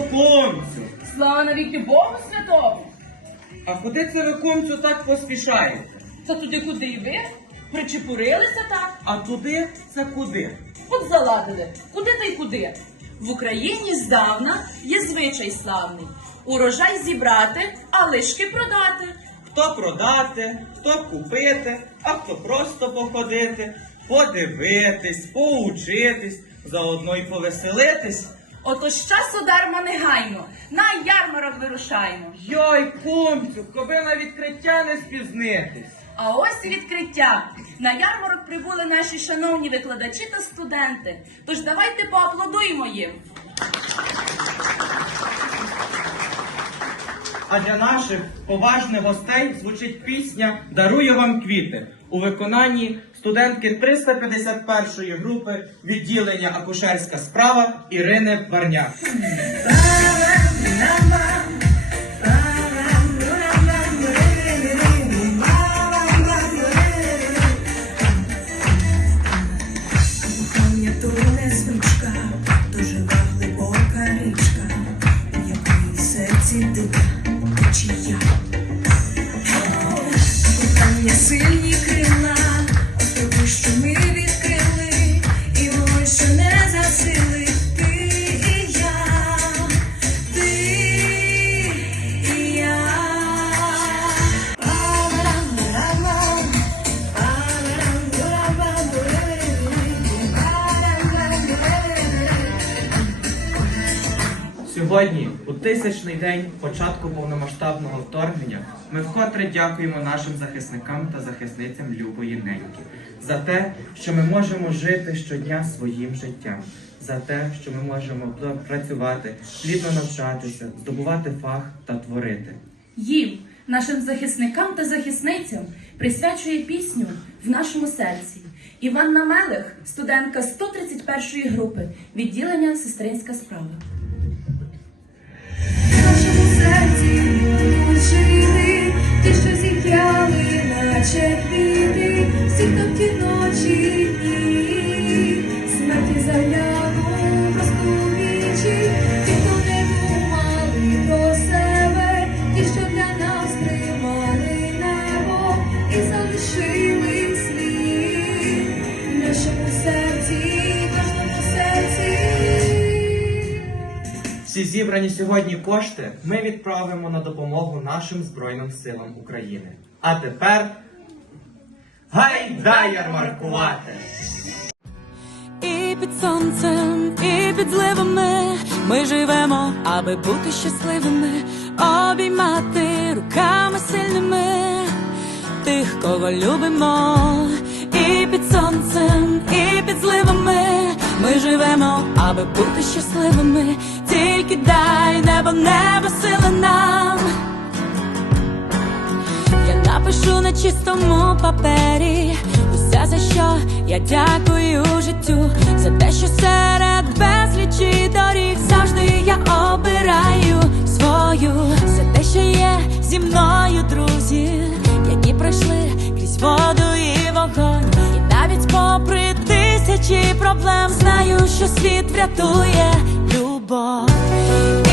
кумцю. Слава навіки Богу святому! А куди це ви кумцю так поспішаєте? Це туди куди і ви? Причепурилися так? А туди це куди? От заладили. Куди та й куди? В Україні здавна є звичай славний. Урожай зібрати, а лишки продати. Хто продати, хто купити, а хто просто походити, подивитись, поучитись, заодно й повеселитись. Отож часу дарма негайно, на ярмарок вирушаємо. Йой, кумцю, коби на відкриття не спізнитись. А ось і відкриття. На ярмарок прибули наші шановні викладачі та студенти. Тож давайте поаплодуємо їм. А для наших поважних гостей звучить пісня Дарую вам квіти у виконанні студентки 351 групи відділення Акушерська справа Ірини Барняк. Сьогодні, у тисячний день початку повномасштабного вторгнення, ми вкотре дякуємо нашим захисникам та захисницям Любої неньки за те, що ми можемо жити щодня своїм життям, за те, що ми можемо працювати, плідно навчатися, здобувати фах та творити. Їм, нашим захисникам та захисницям, присвячує пісню в нашому серці. Іванна Мелех, студентка 131 групи, відділення Сестринська справа. В нашому Всі зібрані сьогодні кошти ми відправимо на допомогу нашим Збройним силам України. А тепер гайда ярмаркувати! І під сонцем, і під зливами ми живемо, аби бути щасливими, обіймати руками сильними тих, кого любимо. І під сонцем, і під зливами ми живемо, аби бути щасливими. Тільки дай небо, небо сили нам. Я напишу на чистому папері усе за що я дякую життю, за те, що серед безлічі доріг завжди я обираю свою, за те, що є зі мною друзі, які пройшли крізь воду і вогонь, і навіть попри тисячі проблем знаю, що світ врятує 吧。